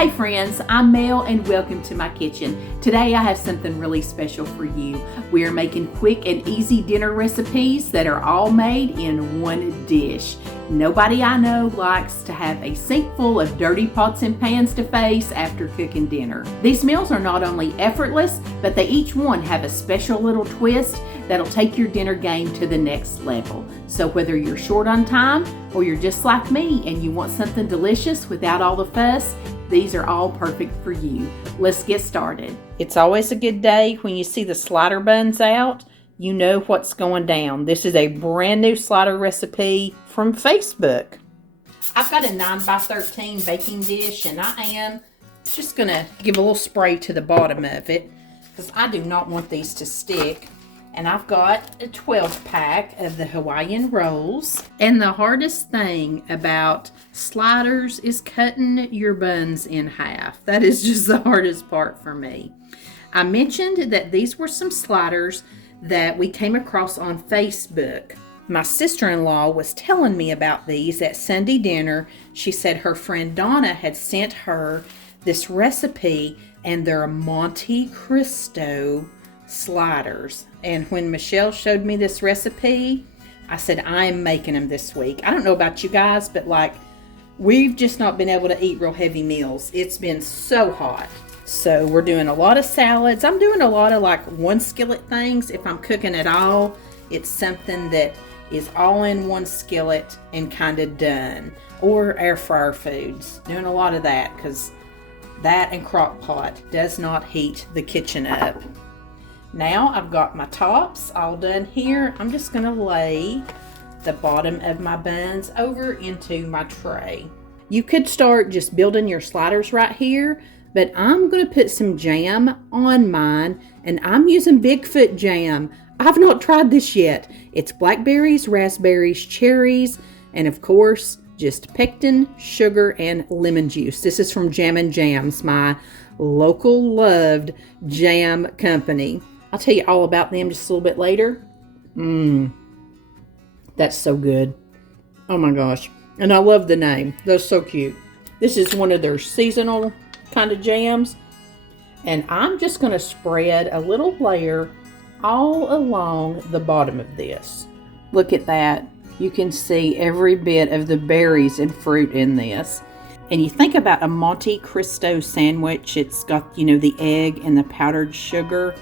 Hey friends, I'm Mel and welcome to my kitchen. Today I have something really special for you. We are making quick and easy dinner recipes that are all made in one dish. Nobody I know likes to have a sink full of dirty pots and pans to face after cooking dinner. These meals are not only effortless, but they each one have a special little twist that'll take your dinner game to the next level. So whether you're short on time or you're just like me and you want something delicious without all the fuss, these are all perfect for you. Let's get started. It's always a good day when you see the slider buns out. You know what's going down. This is a brand new slider recipe from Facebook. I've got a 9x13 baking dish and I am just gonna give a little spray to the bottom of it because I do not want these to stick. And I've got a 12 pack of the Hawaiian rolls. And the hardest thing about sliders is cutting your buns in half. That is just the hardest part for me. I mentioned that these were some sliders that we came across on Facebook. My sister-in-law was telling me about these at Sunday dinner. She said her friend Donna had sent her this recipe and they're Monte Cristo sliders. And when Michelle showed me this recipe, I said, I'm making them this week. I don't know about you guys, but we've just not been able to eat real heavy meals. It's been so hot. So we're doing a lot of salads. I'm doing a lot of one skillet things. If I'm cooking at all, it's something that is all in one skillet and kind of done. Or air fryer foods. Doing a lot of that because that and crock pot does not heat the kitchen up. Now I've got my tops all done here. I'm just going to lay the bottom of my buns over into my tray. You could start just building your sliders right here, but I'm going to put some jam on mine, and I'm using Bigfoot jam. I've not tried this yet. It's blackberries, raspberries, cherries, and of course, just pectin, sugar, and lemon juice. This is from Jam and Jams, my local loved jam company. I'll tell you all about them just a little bit later. That's so good. Oh my gosh. And I love the name. That's so cute. This is one of their seasonal kind of jams. And I'm just going to spread a little layer all along the bottom of this. Look at that. You can see every bit of the berries and fruit in this. And you think about a Monte Cristo sandwich. It's got, the egg and the powdered sugar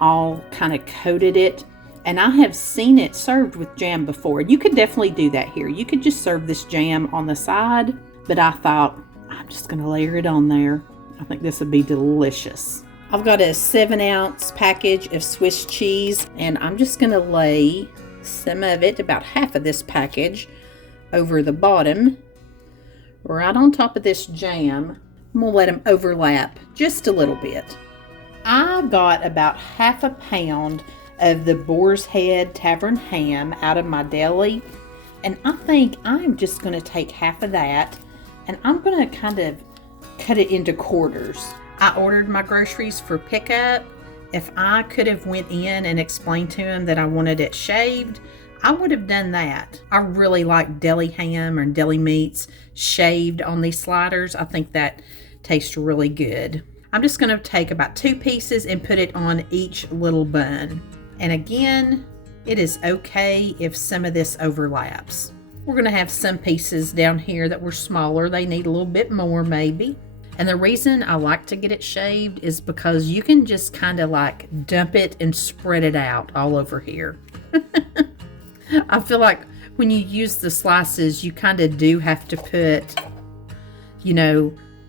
all kind of coated it, and I have seen it served with jam before. You could definitely do that here. You could just serve this jam on the side, but I thought I'm just going to layer it on there. I think this would be delicious. I've got a 7-ounce package of Swiss cheese, and I'm just going to lay some of it, about half of this package, over the bottom, right on top of this jam. I'm going to let them overlap just a little bit. I got about half a pound of the Boar's Head Tavern ham out of my deli, and I think I'm just going to take half of that and I'm going to kind of cut it into quarters. I ordered my groceries for pickup. If I could have went in and explained to them that I wanted it shaved, I would have done that. I really like deli ham or deli meats shaved on these sliders. I think that tastes really good. I'm just going to take about 2 pieces and put it on each little bun. And again, it is okay if some of this overlaps. We're going to have some pieces down here that were smaller. They need a little bit more maybe. And the reason I like to get it shaved is because you can just kind of dump it and spread it out all over here. I feel like when you use the slices, you kind of do have to put,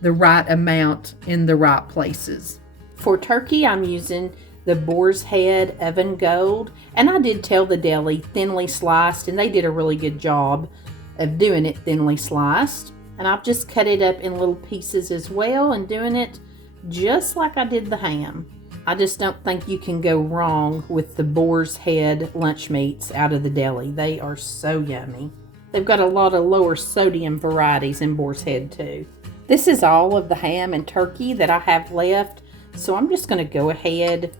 the right amount in the right places. For turkey, I'm using the Boar's Head Oven Gold, and I did tell the deli thinly sliced, and they did a really good job of doing it thinly sliced. And I've just cut it up in little pieces as well and doing it just like I did the ham. I just don't think you can go wrong with the Boar's Head lunch meats out of the deli. They are so yummy. They've got a lot of lower sodium varieties in Boar's Head too. This is all of the ham and turkey that I have left, so I'm just going to go ahead,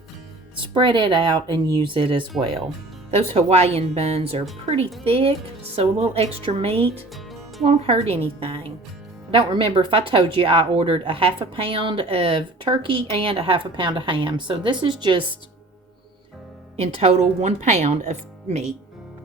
spread it out, and use it as well. Those Hawaiian buns are pretty thick, so a little extra meat won't hurt anything. Don't remember if I told you I ordered a half a pound of turkey and a half a pound of ham. So this is just in total 1 pound of meat.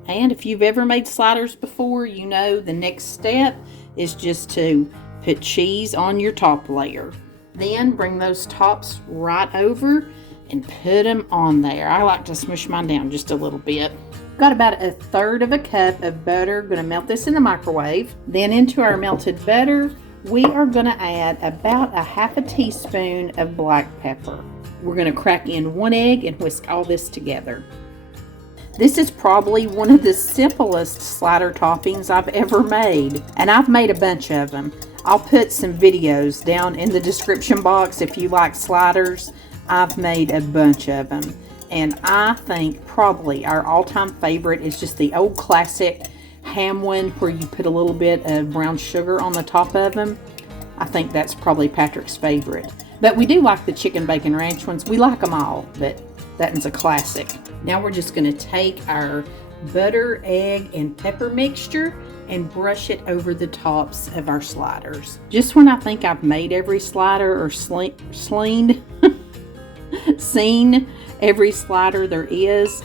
And if you've ever made sliders before, you know the next step is just to put cheese on your top layer. Then bring those tops right over and put them on there. I like to smush mine down just a little bit. Got about 1/3 of a cup of butter. Going to melt this in the microwave. Then into our melted butter, we are going to add about a half a teaspoon of black pepper. We're going to crack in 1 egg and whisk all this together. This is probably one of the simplest slider toppings I've ever made, and I've made a bunch of them. I'll put some videos down in the description box if you like sliders. I've made a bunch of them, and I think probably our all-time favorite is just the old classic ham one where you put a little bit of brown sugar on the top of them. I think that's probably Patrick's favorite. But we do like the chicken bacon ranch ones. We like them all, but that one's a classic. Now we're just going to take our butter, egg, and pepper mixture and brush it over the tops of our sliders. Just when I think I've made every slider or seen every slider there is,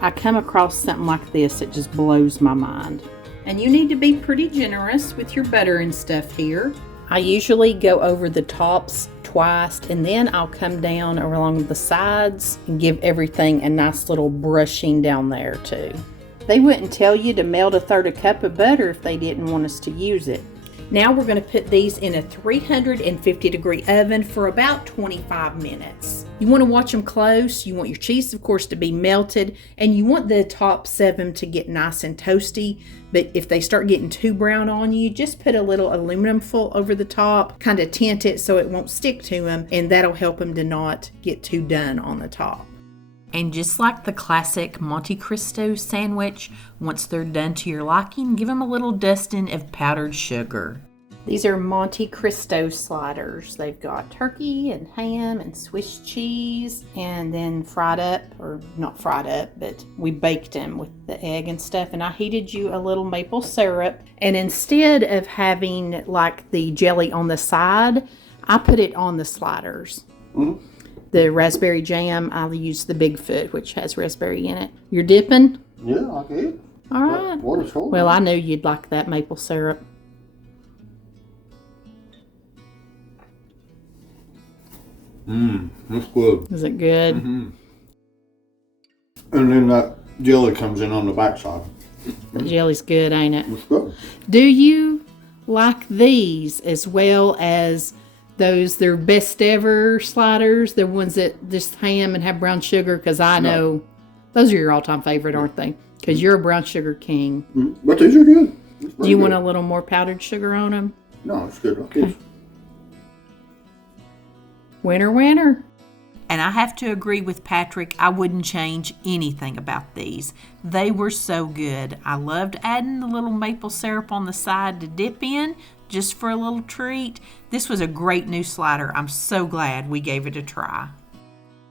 I come across something like this. It just blows my mind. And you need to be pretty generous with your butter and stuff here. I usually go over the tops twice, and then I'll come down along the sides and give everything a nice little brushing down there too. They wouldn't tell you to melt 1/3 cup of butter if they didn't want us to use it. Now we're going to put these in a 350-degree oven for about 25 minutes. You want to watch them close. You want your cheese, of course, to be melted, and you want the tops of them to get nice and toasty. But if they start getting too brown on you, just put a little aluminum foil over the top, kind of tint it so it won't stick to them, and that'll help them to not get too done on the top. And just like the classic Monte Cristo sandwich, once they're done to your liking, give them a little dusting of powdered sugar. These are Monte Cristo sliders. They've got turkey and ham and Swiss cheese, and then fried up, or not fried up, but we baked them with the egg and stuff. And I heated you a little maple syrup. And instead of having like the jelly on the side, I put it on the sliders. Mm-hmm. The raspberry jam, I'll use the Bigfoot, which has raspberry in it. You're dipping? Yeah, I can. All right. Water's cold. Well, I knew you'd like that maple syrup. That's good. Is it good? Mm-hmm. And then that jelly comes in on the backside. The jelly's good, ain't it? It's good. Do you like these as well as those, their best ever sliders, the ones that just ham and have brown sugar? Because I know those are your all-time favorite, aren't they? Because you're a brown sugar king. But these are good. Do you want a little more powdered sugar on them? No, it's good. Okay. Winner, winner. And I have to agree with Patrick. I wouldn't change anything about these. They were so good. I loved adding the little maple syrup on the side to dip in, just for a little treat. This was a great new slider. I'm so glad we gave it a try.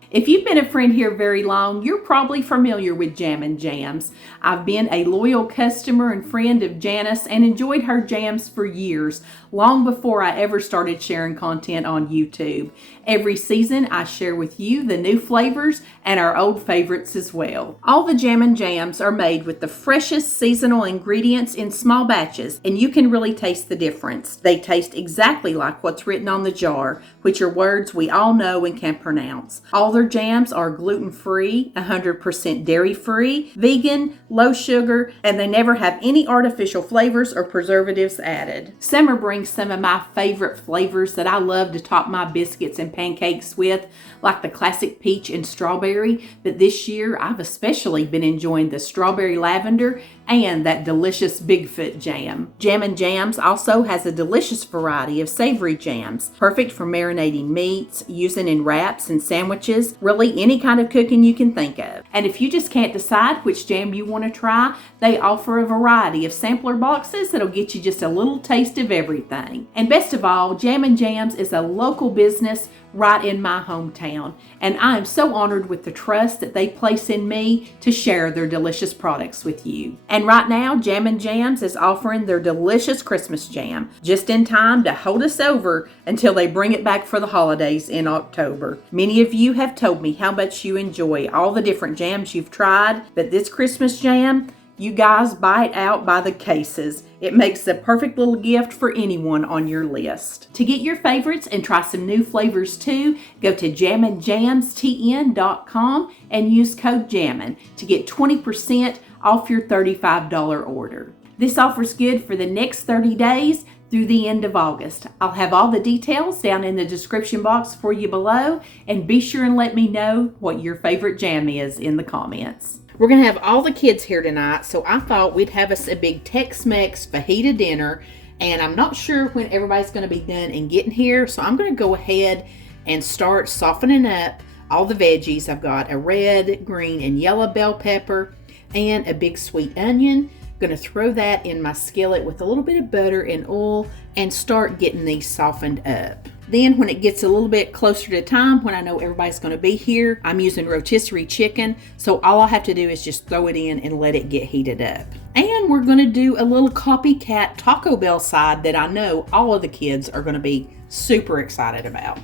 If you've been a friend here very long, you're probably familiar with Jammin' Jams. I've been a loyal customer and friend of Janice and enjoyed her jams for years, long before I ever started sharing content on YouTube. Every season, I share with you the new flavors and our old favorites as well. All the Jammin' Jams are made with the freshest seasonal ingredients in small batches, and you can really taste the difference. They taste exactly like what's written on the jar, which are words we all know and can pronounce. All their jams are gluten-free, 100% dairy-free, vegan, low sugar, and they never have any artificial flavors or preservatives added. Summer brings some of my favorite flavors that I love to top my biscuits and pancakes with, like the classic peach and strawberry, but this year I've especially been enjoying the strawberry lavender and that delicious Bigfoot jam. Jammin' Jams also has a delicious variety of savory jams, perfect for marinating meats, using in wraps and sandwiches, really any kind of cooking you can think of. And if you just can't decide which jam you want to try, they offer a variety of sampler boxes that'll get you just a little taste of everything. And best of all, Jammin' Jams is a local business right in my hometown. And I am so honored with the trust that they place in me to share their delicious products with you. And right now, Jammin' Jams is offering their delicious Christmas jam, just in time to hold us over until they bring it back for the holidays in October. Many of you have told me how much you enjoy all the different jams you've tried, but this Christmas jam, you guys bite out by the cases. It makes the perfect little gift for anyone on your list. To get your favorites and try some new flavors too, go to jamminjamstn.com and use code JAMMIN to get 20% off your $35 order. This offer's good for the next 30 days through the end of August. I'll have all the details down in the description box for you below, and be sure and let me know what your favorite jam is in the comments. We're going to have all the kids here tonight, so I thought we'd have us a big Tex-Mex fajita dinner, and I'm not sure when everybody's going to be done and getting here, so I'm going to go ahead and start softening up all the veggies. I've got a red, green, and yellow bell pepper and a big sweet onion. I'm going to throw that in my skillet with a little bit of butter and oil and start getting these softened up. Then when it gets a little bit closer to time, when I know everybody's going to be here, I'm using rotisserie chicken. So all I have to do is just throw it in and let it get heated up. And we're going to do a little copycat Taco Bell side that I know all of the kids are going to be super excited about.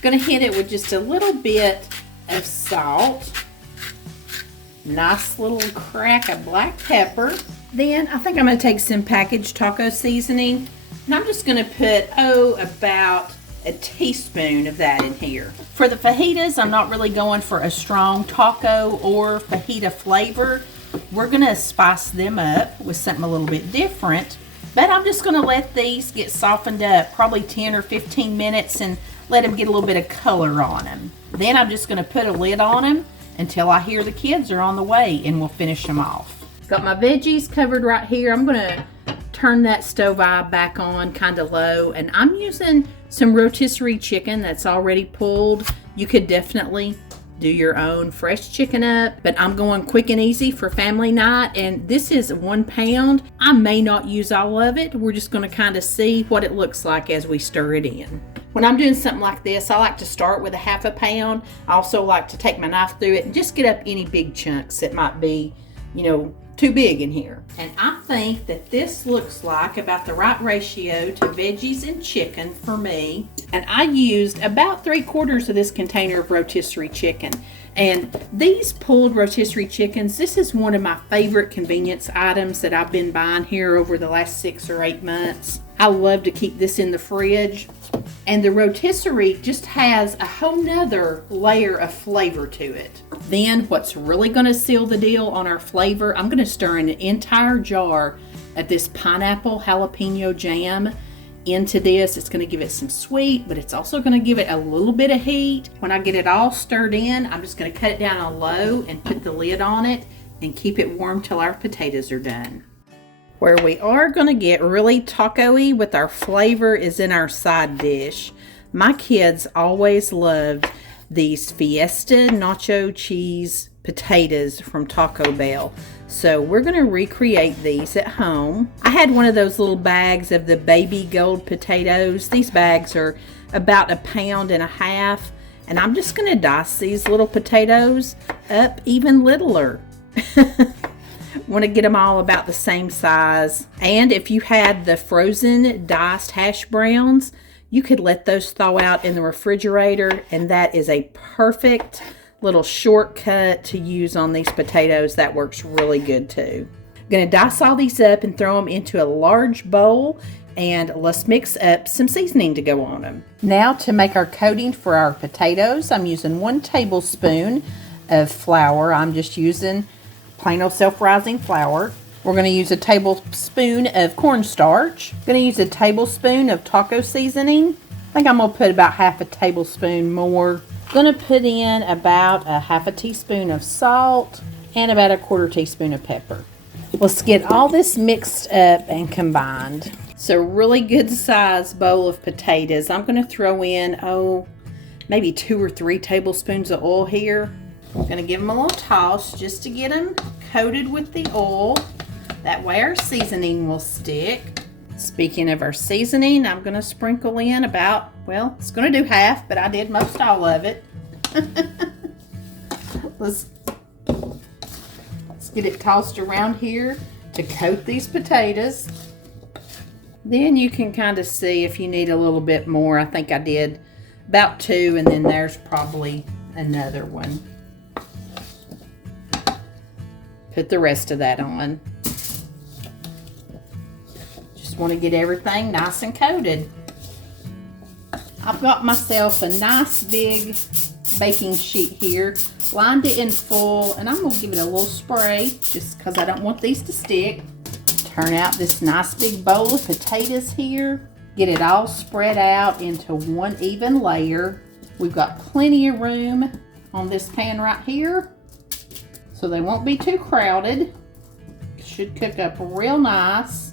Going to hit it with just a little bit of salt. Nice little crack of black pepper. Then I think I'm going to take some packaged taco seasoning. And I'm just going to put, about a teaspoon of that in here. For the fajitas, I'm not really going for a strong taco or fajita flavor. We're going to spice them up with something a little bit different. But I'm just going to let these get softened up, probably 10 or 15 minutes, and let them get a little bit of color on them. Then I'm just going to put a lid on them until I hear the kids are on the way, and we'll finish them off. Got my veggies covered right here. I'm going to turn that stove eye back on kind of low, and I'm using some rotisserie chicken that's already pulled. You could definitely do your own fresh chicken up, but I'm going quick and easy for family night, and this is 1 pound. I may not use all of it. We're just going to kind of see what it looks like as we stir it in. When I'm doing something like this, I like to start with a 1/2 pound. I also like to take my knife through it and just get up any big chunks that might be, too big in here. And I think that this looks like about the right ratio to veggies and chicken for me. And I used about 3/4 of this container of rotisserie chicken. And these pulled rotisserie chickens, this is one of my favorite convenience items that I've been buying here over the last 6 or 8 months. I love to keep this in the fridge. And the rotisserie just has a whole nother layer of flavor to it. Then what's really going to seal the deal on our flavor, I'm going to stir in an entire jar of this pineapple jalapeno jam into this. It's going to give it some sweet, but it's also going to give it a little bit of heat. When I get it all stirred in, I'm just going to cut it down on low and put the lid on it and keep it warm till our potatoes are done. Where we are going to get really taco-y with our flavor is in our side dish. My kids always loved these Fiesta nacho cheese potatoes from Taco Bell. So we're going to recreate these at home. I had one of those little bags of the baby gold potatoes. These bags are about 1.5 pounds. And I'm just going to dice these little potatoes up even littler. Want to get them all about the same size. And if you had the frozen diced hash browns, you could let those thaw out in the refrigerator, and that is a perfect little shortcut to use on these potatoes. That works really good too. I'm going to dice all these up and throw them into a large bowl, and let's mix up some seasoning to go on them. Now to make our coating for our potatoes, I'm using 1 tablespoon of flour. I'm just using plain old self-rising flour. We're going to use a tablespoon of cornstarch. Going to use a tablespoon of taco seasoning. I think I'm going to put about 1/2 tablespoon more. Going to put in about 1/2 teaspoon of salt and about 1/4 teaspoon of pepper. Let's get all this mixed up and combined. So really good size bowl of potatoes. I'm going to throw in, maybe 2 or 3 tablespoons of oil here. I'm going to give them a little toss just to get them coated with the oil. That way our seasoning will stick. Speaking of our seasoning, I'm going to sprinkle in about, well, it's going to do half, but I did most all of it. Let's get it tossed around here to coat these potatoes. Then you can kind of see if you need a little bit more. I think I did about 2, and then there's probably another one. Put the rest of that on. Just want to get everything nice and coated. I've got myself a nice big baking sheet here, lined it in full, and I'm going to give it a little spray just because I don't want these to stick. Turn out this nice big bowl of potatoes here. Get it all spread out into one even layer. We've got plenty of room on this pan right here, so they won't be too crowded. Should cook up real nice.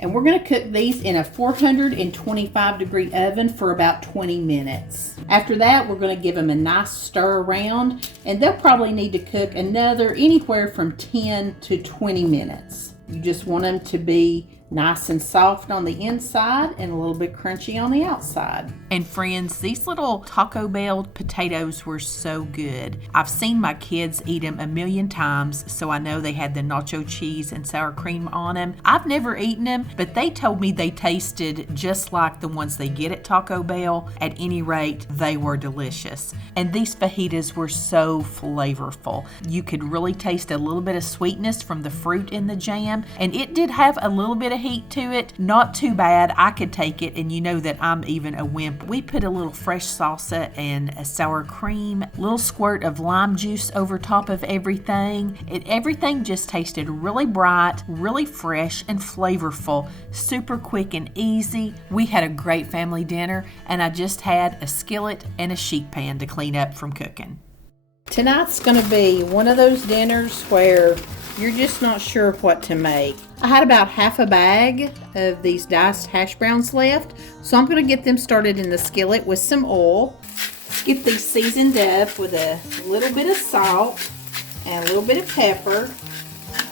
And we're going to cook these in a 425-degree oven for about 20 minutes. After that, we're going to give them a nice stir around, and they'll probably need to cook anywhere from 10 to 20 minutes. You just want them to be nice and soft on the inside and a little bit crunchy on the outside. And friends, these little Taco Bell potatoes were so good. I've seen my kids eat them a million times, so I know they had the nacho cheese and sour cream on them. I've never eaten them, but they told me they tasted just like the ones they get at Taco Bell. At any rate, they were delicious. And these fajitas were so flavorful. You could really taste a little bit of sweetness from the fruit in the jam, and it did have a little bit of heat to it. Not too bad. I could take it, and you know that I'm even a wimp. We put a little fresh salsa and a sour cream, a little squirt of lime juice over top of everything. Everything just tasted really bright, really fresh and flavorful, super quick and easy. We had a great family dinner, and I just had a skillet and a sheet pan to clean up from cooking. Tonight's going to be one of those dinners where you're just not sure what to make. I had about half a bag of these diced hash browns left, so I'm going to get them started in the skillet with some oil. Get these seasoned up with a little bit of salt and a little bit of pepper.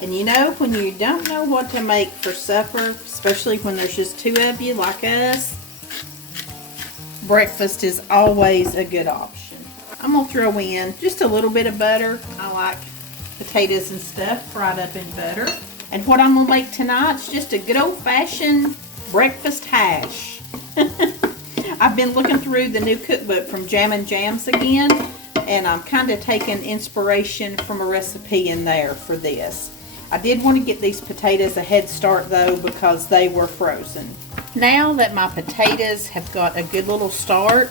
And you know, when you don't know what to make for supper, especially when there's just 2 of you like us, breakfast is always a good option. I'm going to throw in just a little bit of butter. I like potatoes and stuff fried up in butter. And what I'm going to make tonight is just a good old-fashioned breakfast hash. I've been looking through the new cookbook from Jam and Jams again, and I'm kind of taking inspiration from a recipe in there for this. I did want to get these potatoes a head start though, because they were frozen. Now that my potatoes have got a good little start,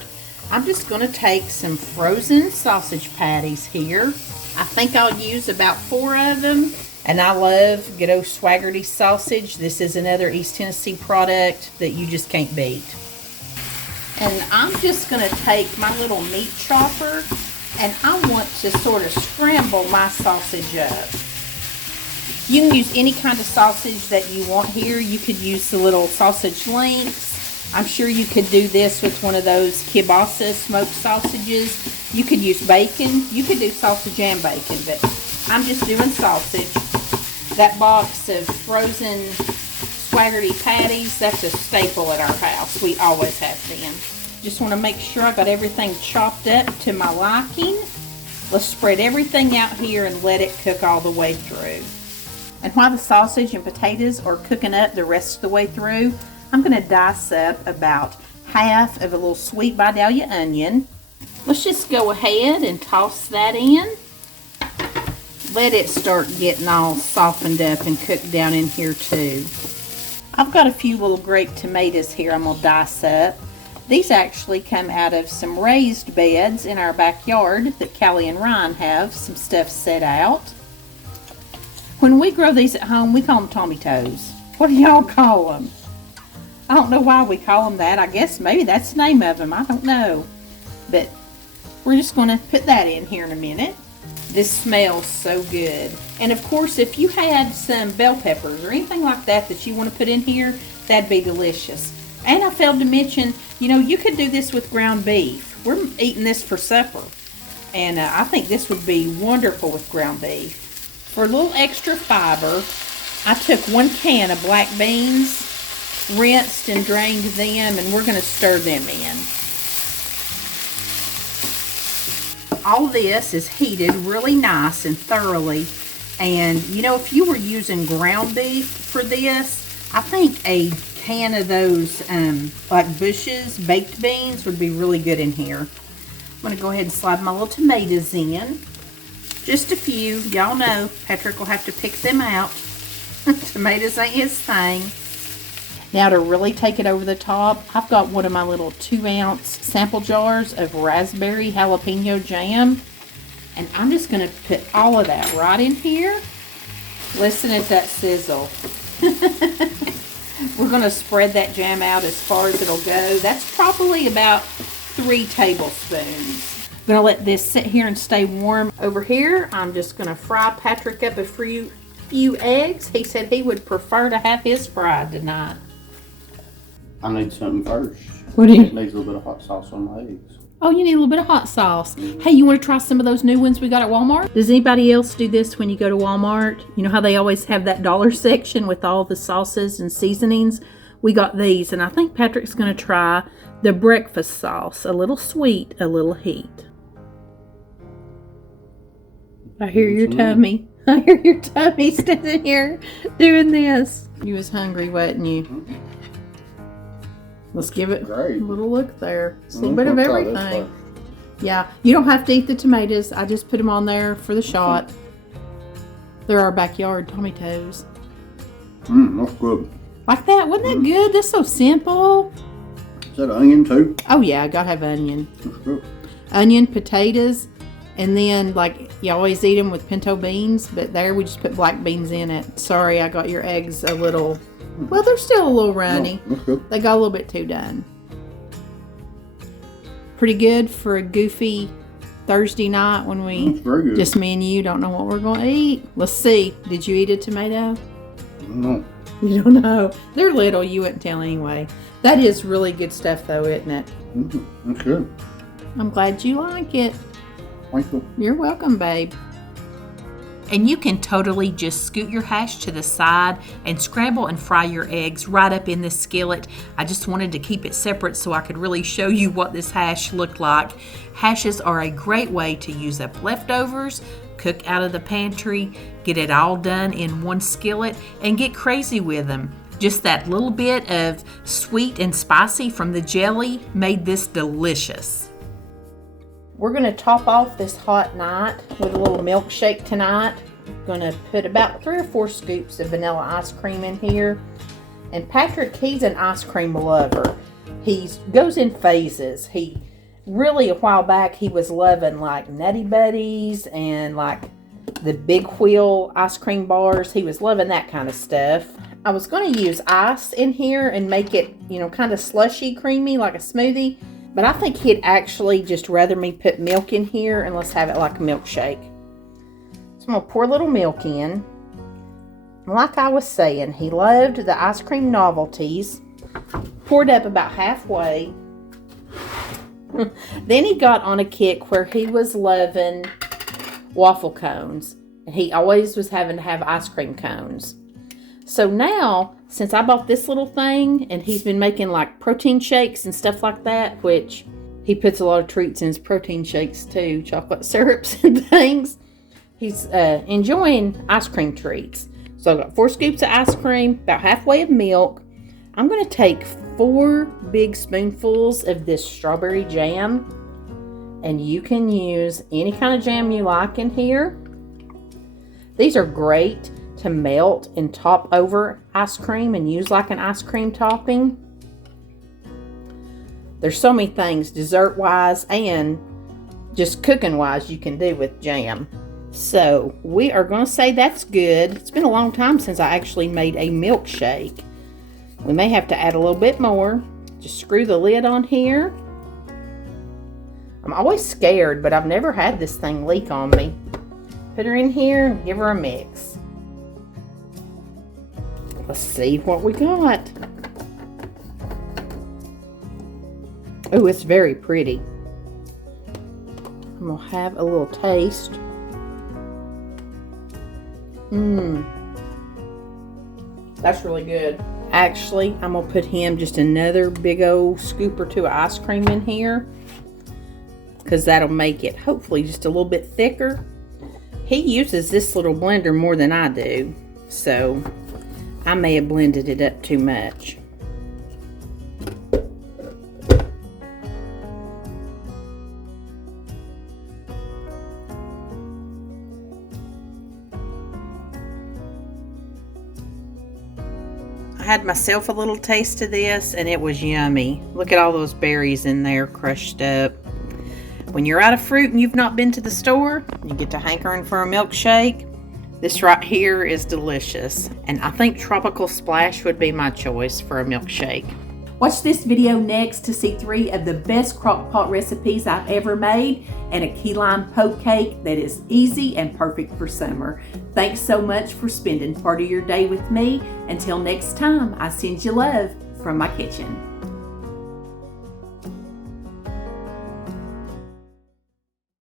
I'm just going to take some frozen sausage patties here. I think I'll use about 4 of them. And I love good old Swaggerty sausage. This is another East Tennessee product that you just can't beat. And I'm just going to take my little meat chopper, and I want to sort of scramble my sausage up. You can use any kind of sausage that you want here. You could use the little sausage links. I'm sure you could do this with one of those kielbasa smoked sausages. You could use bacon. You could do sausage and bacon, but I'm just doing sausage. That box of frozen Swaggerty patties, that's a staple at our house. We always have them. Just want to make sure I got everything chopped up to my liking. Let's spread everything out here and let it cook all the way through. And while the sausage and potatoes are cooking up the rest of the way through, I'm going to dice up about half of a little sweet Vidalia onion. Let's just go ahead and toss that in. Let it start getting all softened up and cooked down in here too. I've got a few little grape tomatoes here I'm going to dice up. These actually come out of some raised beds in our backyard that Callie and Ryan have some stuff set out. When we grow these at home, we call them Tommy Toes. What do y'all call them? I don't know why we call them that. I guess maybe that's the name of them. I don't know. But we're just going to put that in here in a minute. This smells so good. And of course, if you had some bell peppers or anything like that that you want to put in here, that'd be delicious. And I failed to mention, you know, you could do this with ground beef. We're eating this for supper. And I think this would be wonderful with ground beef. For a little extra fiber, I took 1 can of black beans rinsed and drained them, and we're going to stir them in. All this is heated really nice and thoroughly. And, you know, if you were using ground beef for this, I think a can of those, like Bush's baked beans would be really good in here. I'm going to go ahead and slide my little tomatoes in. Just a few. Y'all know Patrick will have to pick them out. Tomatoes ain't his thing. Now to really take it over the top, I've got one of my little 2-ounce sample jars of raspberry jalapeno jam. And I'm just going to put all of that right in here. Listen at that sizzle. We're going to spread that jam out as far as it'll go. That's probably about 3 tablespoons. I'm going to let this sit here and stay warm. Over here, I'm just going to fry Patrick up a few eggs. He said he would prefer to have his fried tonight. I need something first. What do you? It needs a little bit of hot sauce on my eggs. Oh, you need a little bit of hot sauce. Hey, you want to try some of those new ones we got at Walmart? Does anybody else do this when you go to Walmart? You know how they always have that dollar section with all the sauces and seasonings? We got these, and I think Patrick's going to try the breakfast sauce. A little sweet, a little heat. I hear your tummy. I hear your tummy standing here doing this. You was hungry, wasn't you? Let's give it a little look there. It's a little bit of everything. Yeah, you don't have to eat the tomatoes. I just put them on there for the shot. They're our backyard tomatoes. That's good. Like that? Wasn't that good? That's so simple. Is that onion too? Oh yeah, I gotta have onion. That's good. Onion, potatoes, and then like you always eat them with pinto beans, but there we just put black beans in it. Sorry, I got your eggs a little... Well, they're still a little runny. No, they got a little bit too done. Pretty good for a goofy Thursday night when we just me and you don't know what we're going to eat. Let's see. Did you eat a tomato? No. You don't know. They're little. You wouldn't tell anyway. That is really good stuff, though, isn't it? That's good. I'm glad you like it. Thank you. You're welcome, babe. And you can totally just scoot your hash to the side and scramble and fry your eggs right up in this skillet. I just wanted to keep it separate so I could really show you what this hash looked like. Hashes are a great way to use up leftovers, cook out of the pantry, get it all done in one skillet, and get crazy with them. Just that little bit of sweet and spicy from the jelly made this delicious. We're going to top off this hot night with a little milkshake tonight. I'm going to put about 3 or 4 scoops of vanilla ice cream in here. And Patrick, he's an ice cream lover. He goes in phases. He really, a while back, he was loving like Nutty Buddies and like the Big Wheel ice cream bars. He was loving that kind of stuff. I was going to use ice in here and make it, you know, kind of slushy, creamy, like a smoothie. But I think he'd actually just rather me put milk in here and let's have it like a milkshake. So I'm going to pour a little milk in. Like I was saying, he loved the ice cream novelties. Poured up about halfway. Then he got on a kick where he was loving waffle cones. And he always was having to have ice cream cones. So now, since I bought this little thing, and he's been making like protein shakes and stuff like that, which he puts a lot of treats in his protein shakes too, chocolate syrups and things. He's enjoying ice cream treats. So I've got 4 scoops of ice cream, about halfway of milk. I'm going to take 4 big spoonfuls of this strawberry jam. And you can use any kind of jam you like in here. These are great to melt and top over ice cream and use like an ice cream topping. There's so many things dessert wise and just cooking wise you can do with jam. So we are going to say that's good. It's been a long time since I actually made a milkshake. We may have to add a little bit more. Just screw the lid on here. I'm always scared, but I've never had this thing leak on me. Put her in here and give her a mix. Let's see what we got. Oh, it's very pretty. I'm going to have a little taste. That's really good. Actually, I'm going to put him just another big old scoop or two of ice cream in here, because that'll make it hopefully just a little bit thicker. He uses this little blender more than I do, so I may have blended it up too much. I had myself a little taste of this and it was yummy. Look at all those berries in there crushed up. When you're out of fruit and you've not been to the store, you get to hankering for a milkshake. This right here is delicious. And I think Tropical Splash would be my choice for a milkshake. Watch this video next to see 3 of the best crock pot recipes I've ever made and a key lime poke cake that is easy and perfect for summer. Thanks so much for spending part of your day with me. Until next time, I send you love from my kitchen.